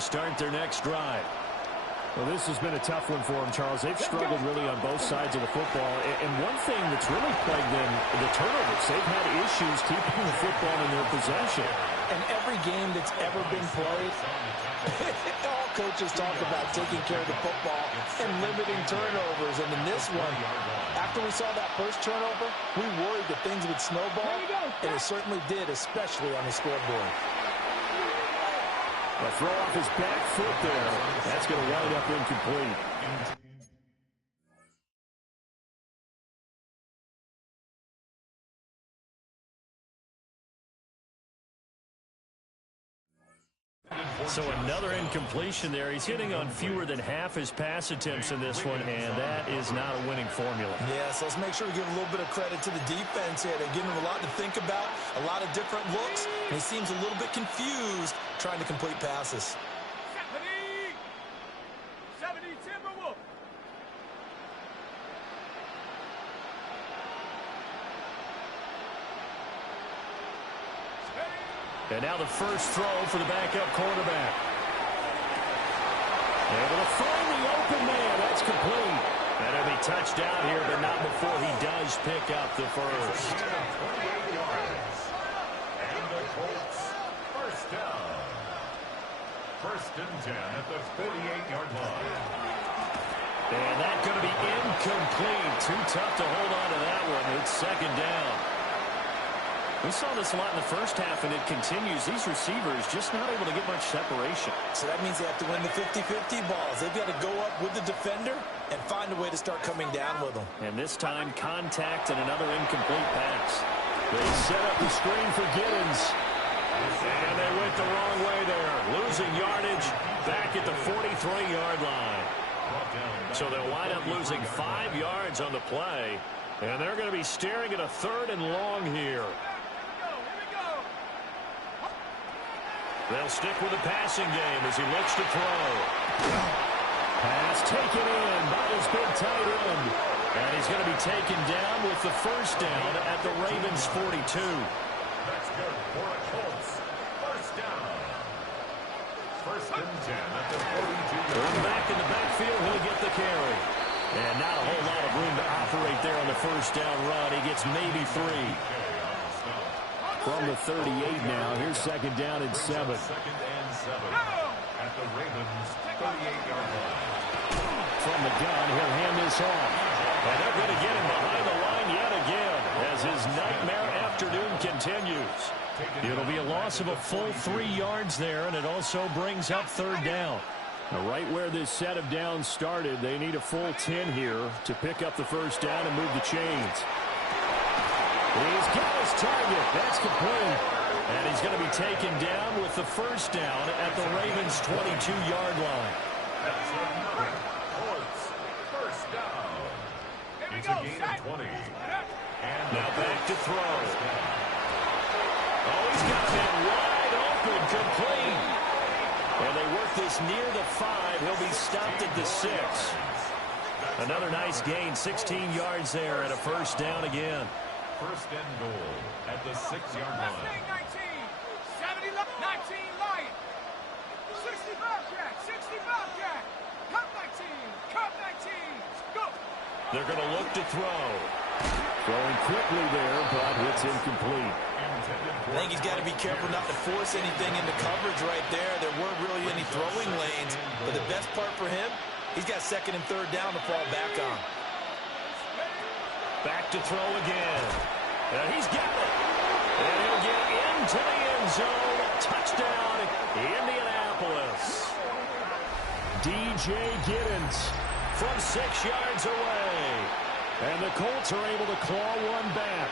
to start their next drive. Well, this has been a tough one for them, Charles. They've struggled really on both sides of the football. And one thing that's really plagued them, the turnovers. They've had issues keeping the football in their possession. And every game that's ever been played, all coaches talk about taking care of the football and limiting turnovers. And in this one, after we saw that first turnover, we worried that things would snowball, and it certainly did, especially on the scoreboard. A throw off his back foot there. That's going to wind up incomplete. So another incompletion there. He's hitting on fewer than half his pass attempts in this one, and that is not a winning formula. Yeah, so let's make sure we give a little bit of credit to the defense here. They're giving him a lot to think about, a lot of different looks, and he seems a little bit confused trying to complete passes. 70 Timberwolf. And now the first throw for the backup quarterback. Able to find the open man. That's complete. And it'll be touched down here, but not before he does pick up the first. And the Colts, first down. First and 10 at the 48-yard line. And that's going to be incomplete. Too tough to hold on to that one. It's second down. We saw this a lot in the first half, and it continues. These receivers just not able to get much separation. So that means they have to win the 50-50 balls. They've got to go up with the defender and find a way to start coming down with them. And this time, contact and another incomplete pass. They set up the screen for Giddens. And they went the wrong way there. Losing yardage back at the 43-yard line. So they'll wind up losing 5 yards on the play. And they're going to be staring at a 3rd and long here. They'll stick with the passing game as he looks to throw. Pass taken in by his big tight end. And he's going to be taken down with the first down at the Ravens' 42. That's good for the Colts. First down. First and 10 at the 42. Back in the backfield, he'll get the carry. And not a whole lot of room to operate there on the first down run. He gets maybe 3. From the 38 now, here's second down and 7. Second and 7 at the Ravens' 38-yard line. From the gun, he'll hand this off. And they're going to get him behind the line yet again as his nightmare afternoon continues. It'll be a loss of a full 3 yards there, and it also brings up 3rd down. Now, right where this set of downs started, they need a full 10 here to pick up the first down and move the chains. He's got his target. That's complete. And he's going to be taken down with the first down at the Ravens' 22-yard line. That's another Colts first down. It's a gain of 20. And now back to throw. Oh, he's got him wide open, complete. And they work this near the 5. He'll be stopped at the 6. Another nice gain, 16 yards there and a first down again. First and goal at the 6-yard line. 19, 70, 19, Lion. 60 Bobcat, 60 Bobcat. Cut 19, cut 19. Go. They're going to look to throw. Throwing quickly there, but it's incomplete. I think he's got to be careful not to force anything into coverage right there. There weren't really any throwing lanes, but the best part for him, he's got 2nd and 3rd down to fall back on. Back to throw again. And he's got it. And he'll get into the end zone. Touchdown, Indianapolis. DJ Giddens from 6 yards away. And the Colts are able to claw one back.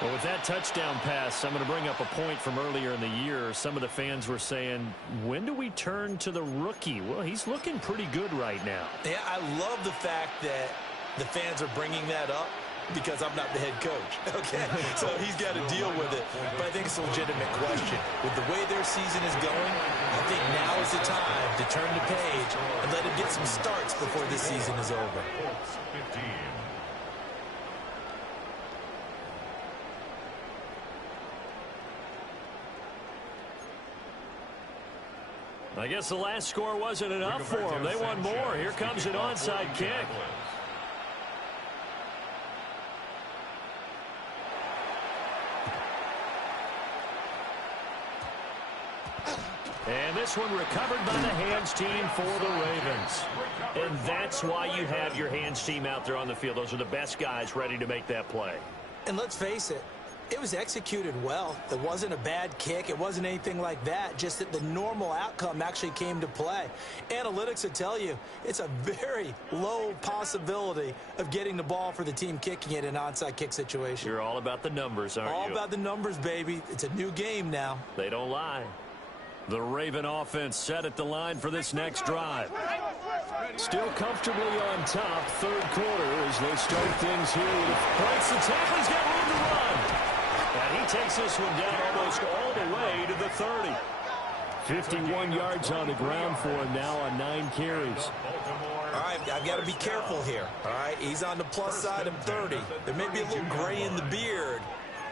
Well, with that touchdown pass, I'm going to bring up a point from earlier in the year. Some of the fans were saying, when do we turn to the rookie? Well, he's looking pretty good right now. Yeah, I love the fact that the fans are bringing that up because I'm not the head coach, okay? So he's got to deal with it. But I think it's a legitimate question. With the way their season is going, I think now is the time to turn the page and let him get some starts before this season is over. 15. I guess the last score wasn't enough for them. They want more. Here comes an onside kick. And this one recovered by the hands team for the Ravens. And that's why you have your hands team out there on the field. Those are the best guys ready to make that play. And let's face it, it was executed well. It wasn't a bad kick. It wasn't anything like that. Just that the normal outcome actually came to play. Analytics will tell you it's a very low possibility of getting the ball for the team kicking it in an onside kick situation. You're all about the numbers, aren't you? All about the numbers, baby. It's a new game now. They don't lie. The Raven offense set at the line for this next drive. Still comfortably on top, third quarter as they start things here with points. The tackle, he's got room to run. And he takes this one down almost all the way to the 30. 51 yards on the ground for him now on 9 carries. All right, I've got to be careful here. All right, he's on the plus side of 30. There may be a little gray in the beard,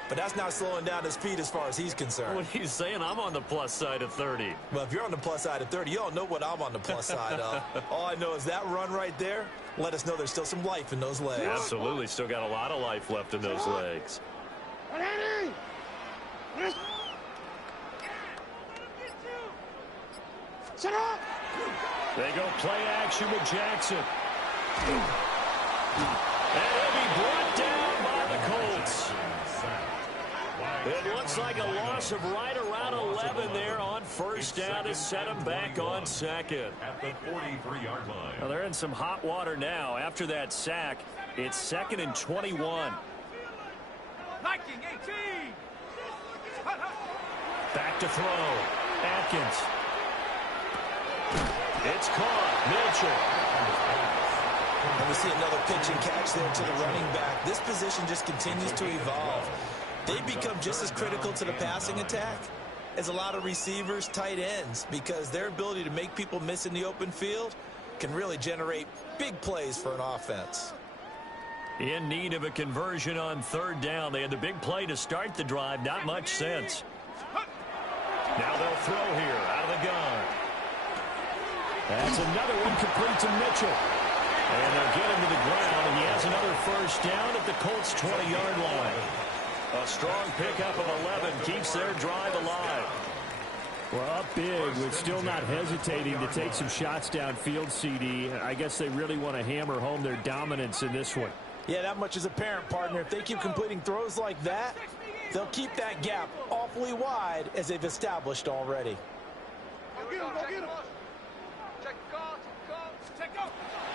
but that's not slowing down his feet as far as he's concerned. What are you saying? I'm on the plus side of 30. Well, if you're on the plus side of 30, you don't know what I'm on the plus side of. All I know is that run right there, let us know there's still some life in those legs. Absolutely. Still got a lot of life left in those legs. They go play action with Jackson. And he'll be brought down by the Colts. It looks like a loss of right around 11 there on first down to set him back on second. At the 43-yard line. Well, they're in some hot water now. After that sack, it's 2nd and 21. Liking 18. Back to throw. Atkins. It's caught. Mitchell. And we see another pitch and catch there to the running back. This position just continues to evolve. They become just as critical to the passing attack as a lot of receivers, tight ends, because their ability to make people miss in the open field can really generate big plays for an offense. In need of a conversion on third down. They had the big play to start the drive. Not much sense. Now they'll throw here out of the gun. That's another one complete to Mitchell. And they'll get him to the ground, and he has another first down at the Colts' 20-yard line. A strong pickup of 11 keeps their drive alive. Well, up big with still not hesitating to take some shots downfield, CD. I guess they really want to hammer home their dominance in this one. Yeah, that much is apparent, partner. If they keep completing throws like that, they'll keep that gap awfully wide as they've established already.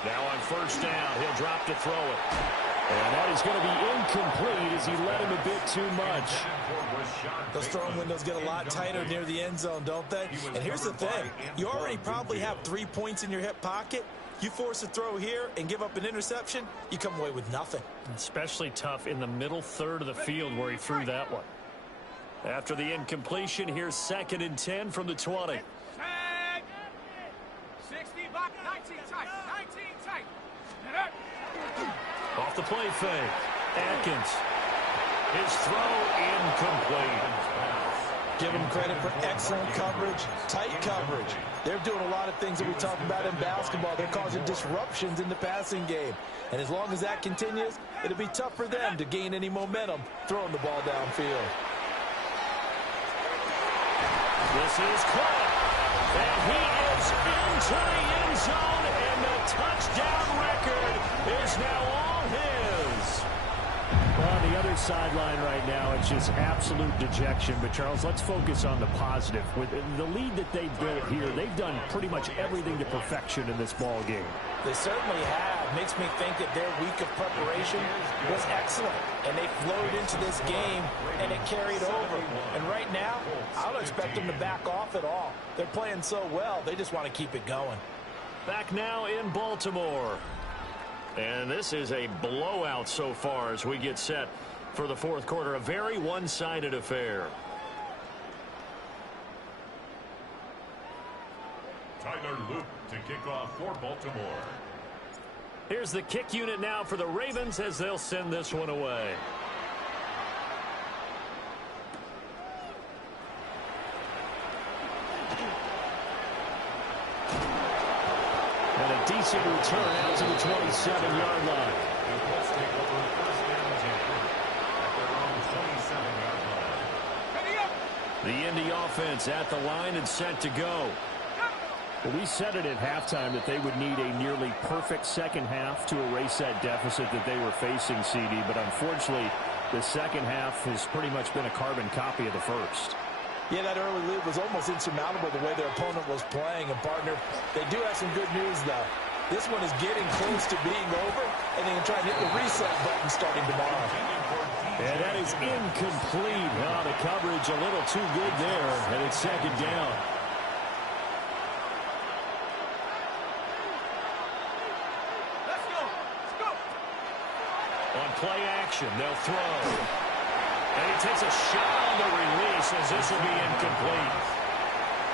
Now on first down, he'll drop to throw it. And that is going to be incomplete as he led him a bit too much. Those throwing windows get a lot tighter near the end zone, don't they? And here's the thing. You already probably have 3 points in your hip pocket. You force a throw here and give up an interception, you come away with nothing. Especially tough in the middle third of the field where he threw that one. After the incompletion, here's 2nd and 10 from the 20. 60 back, 19 tight, 19 tight. Off the play fake. Atkins. His throw incomplete. Give them credit for excellent coverage, tight coverage. They're doing a lot of things that we talk about in basketball. They're causing disruptions in the passing game. And as long as that continues, it'll be tough for them to gain any momentum throwing the ball downfield. This is caught. And he is into the end zone, and the touchdown record is now all his. Well, on the other sideline right now, it's just absolute dejection. But, Charles, let's focus on the positive. With the lead that they built here, they've done pretty much everything to perfection in this ball game. They certainly have. Makes me think that their week of preparation was excellent. And they flowed into this game, and it carried over. And right now, I don't expect them to back off at all. They're playing so well, they just want to keep it going. Back now in Baltimore. And this is a blowout so far as we get set for the fourth quarter. A very one-sided affair. Tyler Luke to kick off for Baltimore. Here's the kick unit now for the Ravens as they'll send this one away. And a decent return out to the 27-yard line. Let's take over first and 10 at their own 27-yard line. Ready up. The Indy offense at the line and set to go. Well, we said it at halftime that they would need a nearly perfect second half to erase that deficit that they were facing, CD. But unfortunately, the second half has pretty much been a carbon copy of the first. Yeah, that early lead was almost insurmountable the way their opponent was playing. And, partner, they do have some good news, though. This one is getting close to being over, and they can try and hit the reset button starting tomorrow. And that is incomplete. Oh, the coverage a little too good there, and it's second down. Let's go. Let's go. On play action, they'll throw. And he takes a shot on the release as this will be incomplete.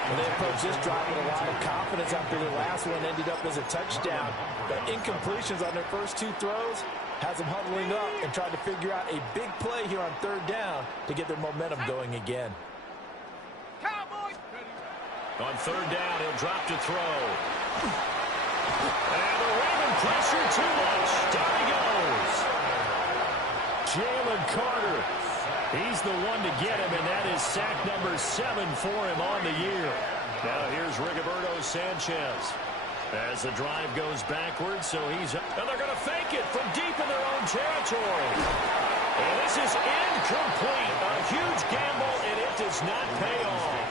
Well, they approached this drive with a lot of confidence after their last one ended up as a touchdown. The incompletions on their first two throws has them huddling up and trying to figure out a big play here on third down to get their momentum going again. Cowboys. On third down, he'll drop to throw. And the Raven pressure too much. Down he goes. Jalen Carter. He's the one to get him, and that is sack number 7 for him on the year. Now here's Rigoberto Sanchez. As the drive goes backwards, so he's... And they're going to fake it from deep in their own territory. And this is incomplete. A huge gamble, and it does not pay off.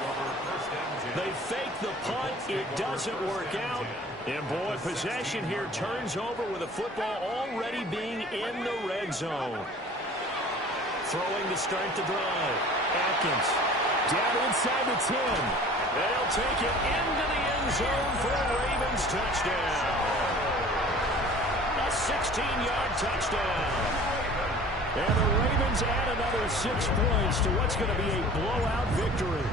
They fake the punt. It doesn't work out. And, boy, possession here turns over with the football already being in the red zone. Throwing to start the drive. Atkins Down inside the 10. They'll take it into the end zone for a Ravens touchdown. A 16-yard touchdown. And the Ravens add another 6 points to what's going to be a blowout victory.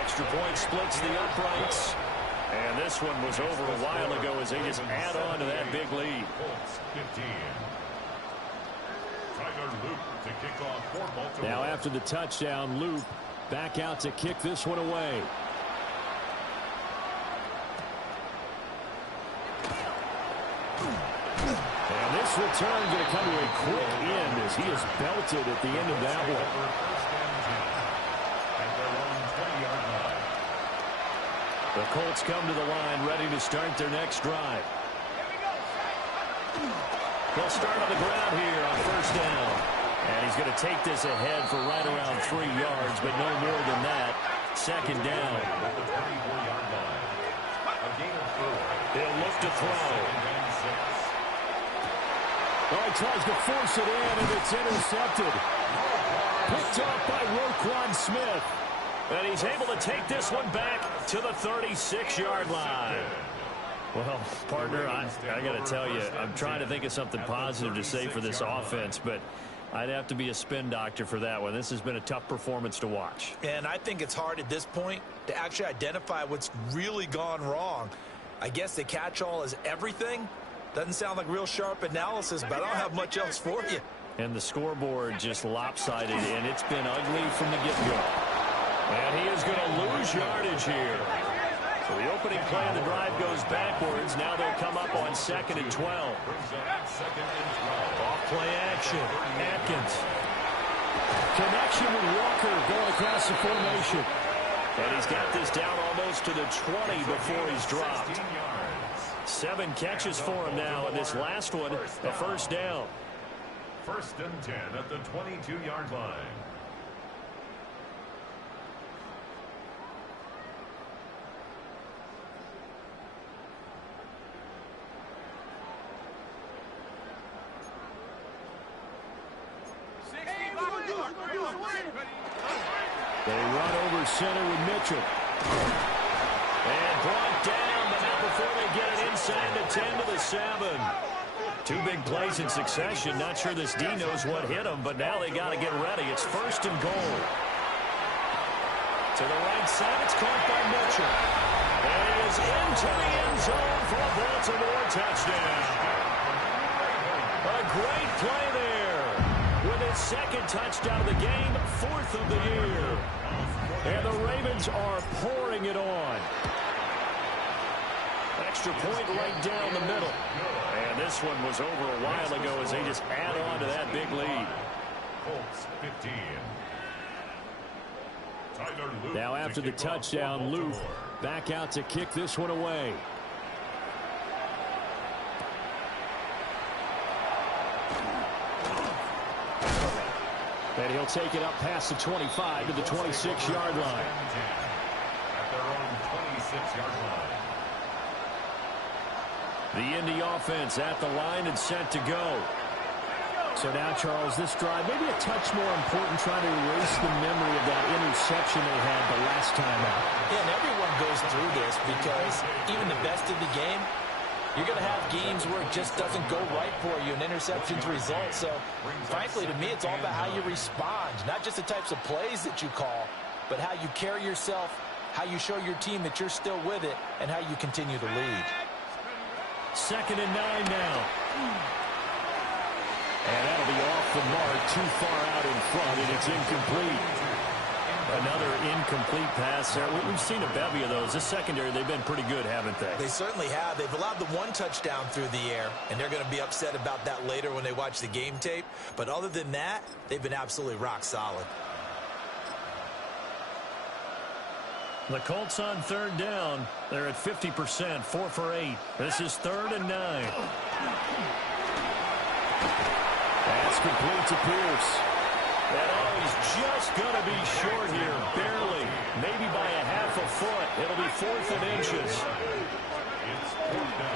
Extra point splits the uprights. And this one was over a while ago as they just add on to that big lead. Colts 15. To kick off for Baltimore. Now after the touchdown, Loop back out to kick this one away. And this return going to come to a quick end as he is belted at the end of that one. The Colts come to the line ready to start their next drive. They'll start on the ground here on first down. And he's going to take this ahead for right around 3 yards, but no more than that. Second down. He'll look to throw. Oh, he tries to force it in, and it's intercepted. Picked off by Roquan Smith. And he's able to take this one back to the 36-yard line. Well, partner, I got to tell you, I'm trying to think of something positive to say for this offense, but I'd have to be a spin doctor for that one. This has been a tough performance to watch. And I think it's hard at this point to actually identify what's really gone wrong. I guess the catch-all is everything. Doesn't sound like real sharp analysis, but I don't have much else for you. And the scoreboard just lopsided, and it's been ugly from the get-go. And he is going to lose yardage here. So the opening play of the drive goes backwards. Now they'll come up on 2nd and 12. Off play action. Atkins. Connection with Walker going across the formation. And he's got this down almost to the 20 before he's dropped. 7 catches for him now, and this last one, a first down. 1st and 10 at the 22-yard line. They run over center with Mitchell. And brought down, but not before they get it inside the 10 to the 7. 2 big plays in succession. Not sure this D knows what hit him, but now they got to get ready. It's 1st and goal. To the right side, it's caught by Mitchell. And it is into the end zone for a Baltimore touchdown. A great play there. With his 2nd touchdown of the game, 4th of the year. And the Ravens are pouring it on. extra point right down the middle. And this one was over a while ago as they just add on to that big lead. Colts 15. Now after the touchdown, Luke back out to kick this one away. And he'll take it up past the 25 to the 26-yard line. At their own 26-yard line. The Indy offense at the line and set to go. So now, Charles, this drive maybe a touch more important, trying to erase the memory of that interception they had the last time out. Yeah, and everyone goes through this because even the best of the game, you're going to have games where it just doesn't go right for you, and interceptions result. So, frankly, to me, it's all about how you respond, not just the types of plays that you call, but how you carry yourself, how you show your team that you're still with it, and how you continue to lead. 2nd and 9 now. And that'll be off the mark, too far out in front, and it's incomplete. Another incomplete pass there. We've seen a bevy of those. This secondary, they've been pretty good, haven't they? They certainly have. They've allowed the one touchdown through the air, and they're going to be upset about that later when they watch the game tape. But other than that, they've been absolutely rock solid. The Colts on 3rd down. They're at 50%, 4 for 8. This is 3rd and 9. That's complete to Pierce. And he's just going to be short here, barely, maybe by a half a foot. It'll be 4th and inches.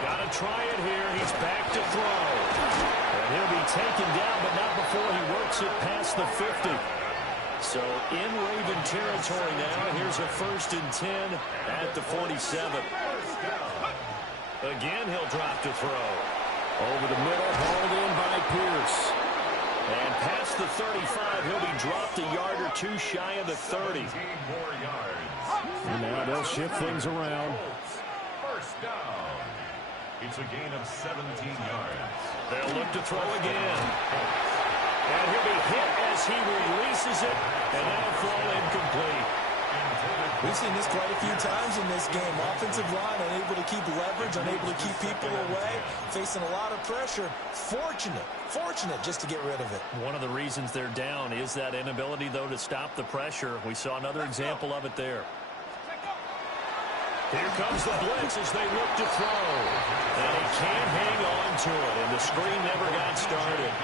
Got to try it here. He's back to throw. And he'll be taken down, but not before he works it past the 50. So in Raven territory now. Here's a 1st and 10 at the 47. Again, he'll drop to throw. Over the middle, hauled in by Pierce. And past the 35, he'll be dropped a yard or two shy of the 30. More yards. And now they'll shift things around. First down. It's a gain of 17 yards. They'll look to throw again. And he'll be hit as he releases it, and that'll fall incomplete. We've seen this quite a few times in this game. Offensive line unable to keep leverage, unable to keep people away, facing a lot of pressure. Fortunate just to get rid of it. One of the reasons they're down is that inability, though, to stop the pressure. We saw another example of it there. Here comes the blitz as they look to throw. And he can't hang on to it, and the screen never got started.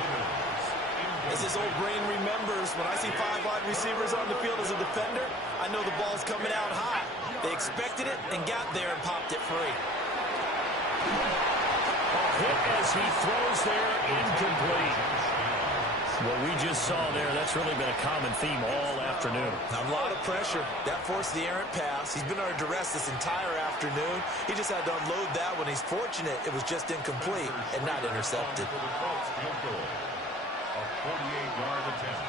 As his old brain remembers, when I see 5 wide receivers on the field as a defender, I know the ball's coming out high. They expected it and got there and popped it free. A hit as he throws there, incomplete. What we just saw there, that's really been a common theme all afternoon. A lot of pressure. That forced the errant pass. He's been under duress this entire afternoon. He just had to unload that when he's fortunate it was just incomplete and not intercepted. 48-yard attempt.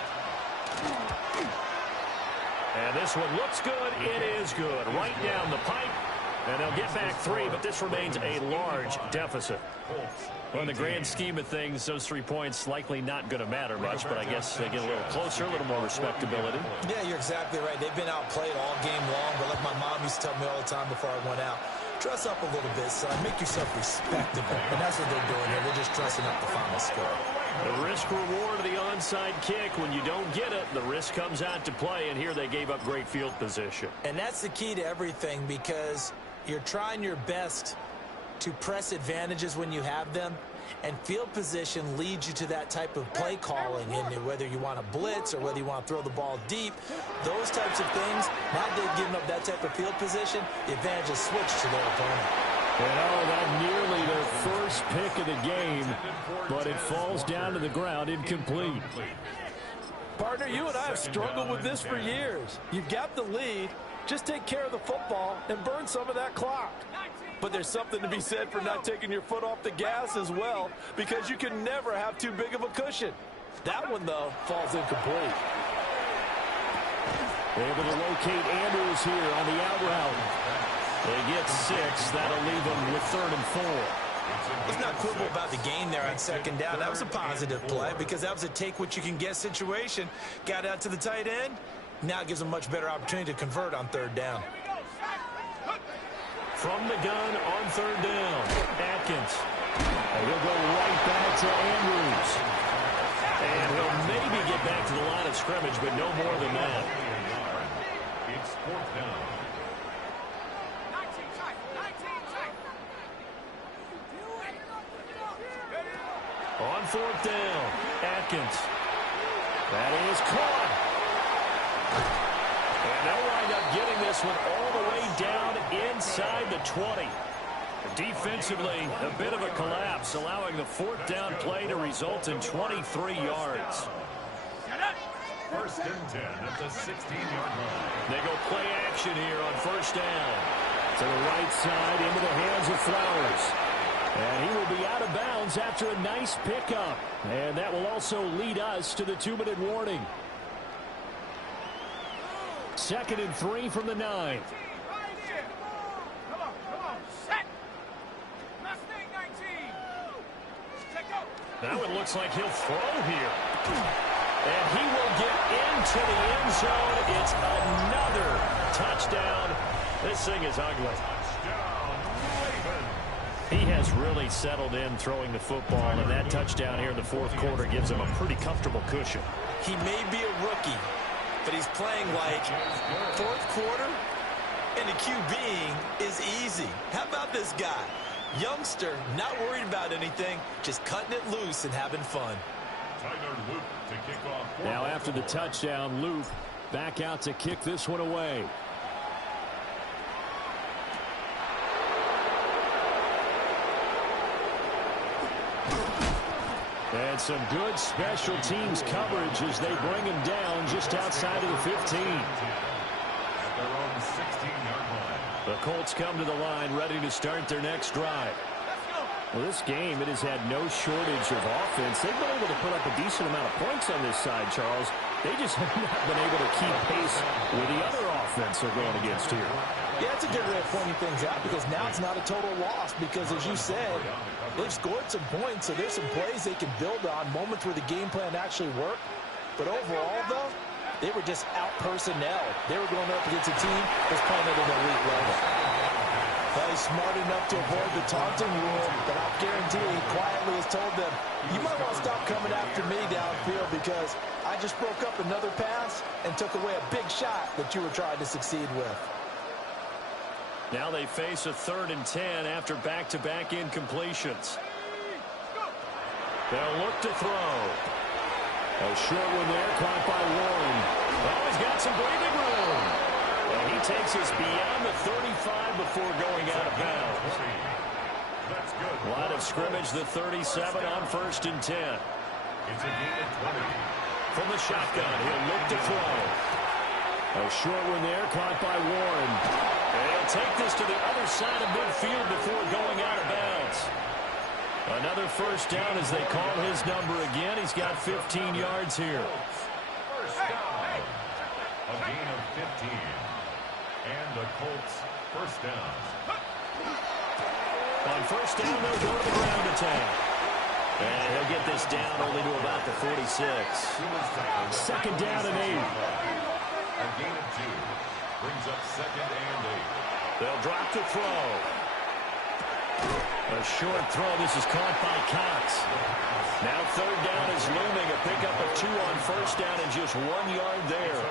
And this one looks good. It is good. Right down the pipe. And they'll get back 3, but this remains a large deficit. Well, in the grand scheme of things, those 3 points likely not going to matter much, but I guess they get a little closer, a little more respectability. Yeah, you're exactly right. They've been outplayed all game long, but like my mom used to tell me all the time before I went out, dress up a little bit, son. Make yourself respectable. And that's what they're doing here. They're just dressing up the final score. The risk-reward of the onside kick, when you don't get it, the risk comes out to play, and here they gave up great field position. And that's the key to everything, because you're trying your best to press advantages when you have them, and field position leads you to that type of play calling, and whether you want to blitz or whether you want to throw the ball deep, those types of things, now they've given up that type of field position, the advantage is switched to their opponent. And that nearly their first pick of the game, but it falls down to the ground incomplete. Partner, you and I have struggled with this for years. You've got the lead. Just take care of the football and burn some of that clock. But there's something to be said for not taking your foot off the gas as well, because you can never have too big of a cushion. That one, though, falls incomplete. Able to locate Andrews here on the out route. They get 6. That'll leave them with 3rd and 4. Let's not quibble about the gain there on 2nd down. That was a positive play because that was a take-what-you-can-get situation. Got out to the tight end. Now it gives them a much better opportunity to convert on 3rd down. from the gun on third down. Atkins. And he'll go right back to Andrews. And he'll maybe get back to the line of scrimmage, but no more than that. It's fourth down. 19 tight. 19 tight. On fourth down, Atkins. That is caught. And they'll wind up getting this one all the way down inside the 20. Defensively, a bit of a collapse, allowing the fourth down play to result in 23 yards. First and 10 at the 16-yard line. They go play action here on first down. To the right side, into the hands of Flowers. And he will be out of bounds after a nice pickup. And that will also lead us to the 2-minute warning. 2nd and 3 from the 9. Right here. Come on. Set. Mustang 19. Check out. Now it looks like he'll throw here. And he will get into the end zone. It's another touchdown. This thing is ugly. Touchdown, Ravens. He has really settled in throwing the football, and that touchdown here in the fourth quarter gives him a pretty comfortable cushion. He may be a rookie, but he's playing like fourth quarter, and the QBing is easy. How about this guy? Youngster, not worried about anything, just cutting it loose and having fun. Tyler Luke to kick off. Now after the touchdown, Luke back out to kick this one away. And some good special teams coverage as they bring him down just outside of the 15. At their own 16-yard line. The Colts come to the line ready to start their next drive. Well, this game, it has had no shortage of offense. They've been able to put up a decent amount of points on this side, Charles. They just have not been able to keep pace with the other offense they're going against here. Yeah, it's a good way of pointing things out because now it's not a total loss because, as you said, they've scored some points, so there's some plays they can build on, moments where the game plan actually worked. But overall, though, they were just out-personnel. They were going up against a team that's playing at an elite level. Well, he's smart enough to avoid the taunting rule, but I'll guarantee he quietly has told them, you might want to stop coming after me downfield because I just broke up another pass and took away a big shot that you were trying to succeed with. Now they face a 3rd and 10 after back-to-back incompletions. They'll look to throw. A short one there, caught by Warren. Oh, he's got some breathing room. And he takes us beyond the 35 before going out of bounds. That's good. Line of scrimmage, the 37 on 1st and 10. It's a gain of 20. From the shotgun, he'll look to throw. A short one there, caught by Warren. And he'll take this to the other side of midfield before going out of bounds. Another first down as they call his number again. He's got 15 yards here. First down. A gain of 15. And the Colts first down. On first down, they'll go to the ground attack. And he'll get this down only to about the 46. 2nd down and 8. A gain of 2. Brings up 2nd and 8. They'll drop the throw. A short throw. This is caught by Cox. Now 3rd down is looming. A pickup of 2 on first down and just 1 yard there.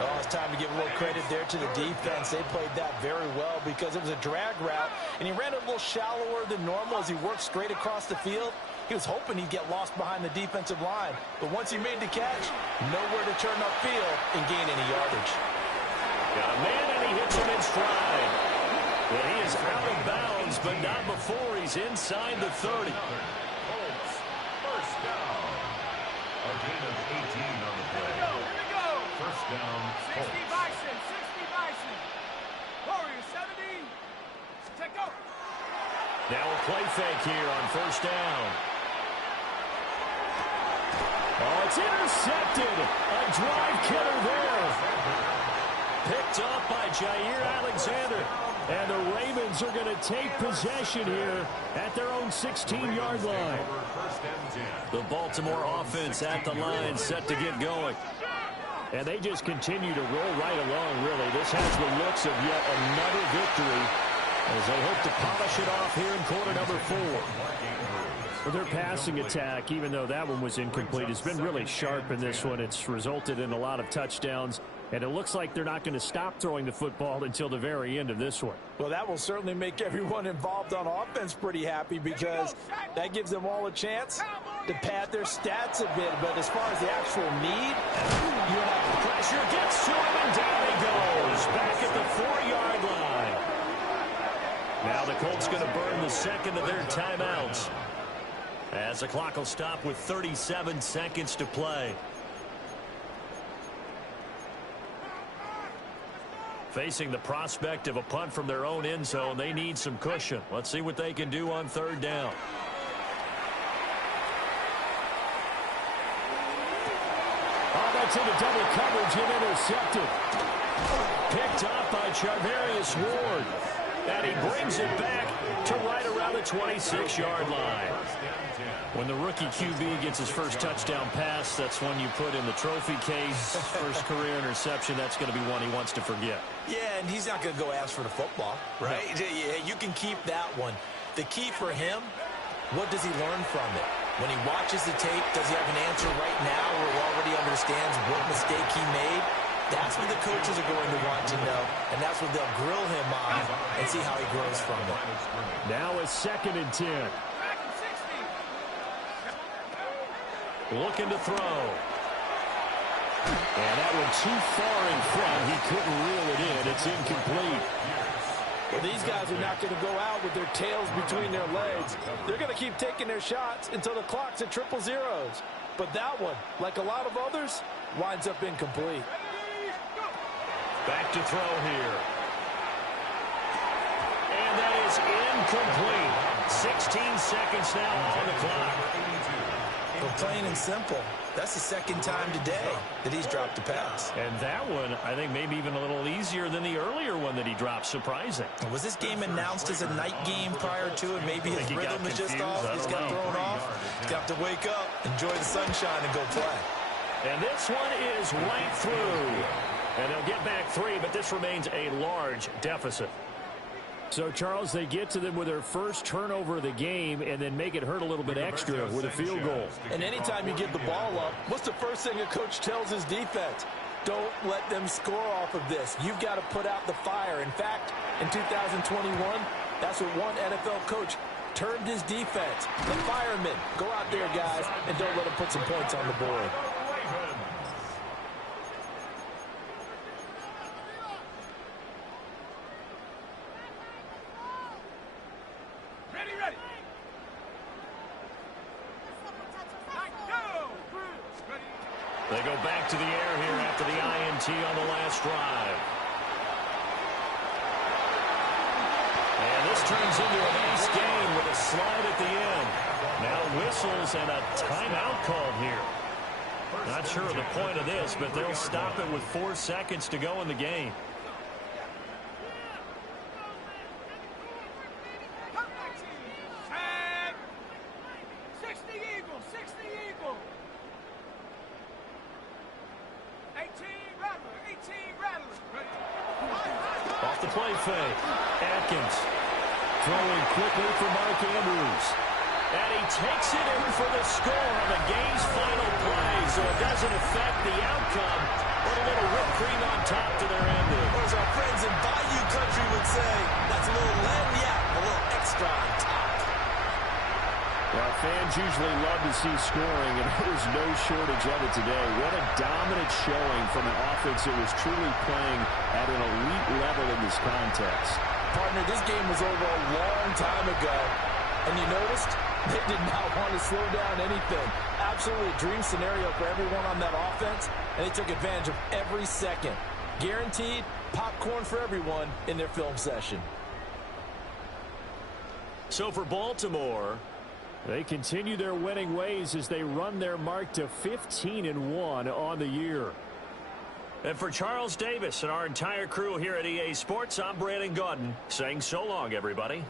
Oh, it's time to give a little credit there to the defense. They played that very well because it was a drag route, and he ran it a little shallower than normal as he worked straight across the field. He was hoping he'd get lost behind the defensive line, but once he made the catch, nowhere to turn upfield and gain any yardage. Got a man, and he hits him in stride. Well, he is out of bounds, but not before he's inside the 30. Colts first down. A gain of 18 on the play. Here we go. First down, 60 Colts. Bison. 60 Bison. Warriors 70. Check out. Now a play fake here on first down. Oh, it's intercepted. A drive killer there. Picked up by Jair Alexander. And the Ravens are going to take possession here at their own 16-yard line. First and 10. The Baltimore offense at the line set to get going. And they just continue to roll right along, really. This has the looks of yet another victory as they hope to polish it off here in quarter number 4. Well, their passing attack, even though that one was incomplete, has been really sharp in this one. It's resulted in a lot of touchdowns, and it looks like they're not going to stop throwing the football until the very end of this one. Well, that will certainly make everyone involved on offense pretty happy, because that gives them all a chance to pad their stats a bit. But as far as the actual need, pressure gets to him, and down he goes. Back at the 4-yard line. Now the Colts going to burn the second of their timeouts, as the clock will stop with 37 seconds to play. Facing the prospect of a punt from their own end zone, they need some cushion. Let's see what they can do on third down. Oh, that's into double coverage and intercepted. Picked up by Charvarius Ward. And he brings it back to right around the 26-yard line. When the rookie QB gets his first touchdown pass, that's one you put in the trophy case. First career interception, that's going to be one he wants to forget. Yeah, and he's not going to go ask for the football, right? No. Yeah, you can keep that one. The key for him, what does he learn from it? When he watches the tape, does he have an answer right now where he already understands what mistake he made? That's what the coaches are going to want to know, and that's what they'll grill him on and see how he grows from it. Now a 2nd and 10. Looking to throw. And that one too far in front. He couldn't reel it in. It's incomplete. Well, these guys are not going to go out with their tails between their legs. They're going to keep taking their shots until the clock's at 000. But that one, like a lot of others, winds up incomplete. Back to throw here. And that is incomplete. 16 seconds now on the clock. Well, plain and simple, that's the second time today that he's dropped a pass. And that one, I think, maybe even a little easier than the earlier one that he dropped. Surprising. Was this game announced as a night game prior to it? Maybe his rhythm is just off. He's got thrown off. He's got to wake up, enjoy the sunshine, and go play. And this one is right through. And they'll get back 3, but this remains a large deficit. So, Charles, they get to them with their first turnover of the game and then make it hurt a little bit extra with a field goal. And anytime you give the ball up, what's the first thing a coach tells his defense? Don't let them score off of this. You've got to put out the fire. In fact, in 2021, that's what one NFL coach termed his defense. The firemen. Go out there, guys, and don't let them put some points on the board. They go back to the air here after the INT on the last drive. And this turns into a nice game with a slide at the end. Now whistles and a timeout called here. Not sure of the point of this, but they'll stop it with 4 seconds to go in the game. Off the play fake. Atkins throwing quickly for Mark Andrews. And he takes it in for the score on the game's final play, so it doesn't affect the outcome, but a little whipped cream on top to their ending. Or as our friends in Bayou Country would say, that's a little a little extra on top. Well, fans usually love to see scoring, and there was no shortage of it today. What a dominant showing from an offense that was truly playing at an elite level in this contest. Partner, this game was over a long time ago, and you noticed they did not want to slow down anything. Absolutely a dream scenario for everyone on that offense, and they took advantage of every second. Guaranteed popcorn for everyone in their film session. So for Baltimore, they continue their winning ways as they run their mark to 15-1 on the year. And for Charles Davis and our entire crew here at EA Sports, I'm Brandon Gaudin saying so long, everybody.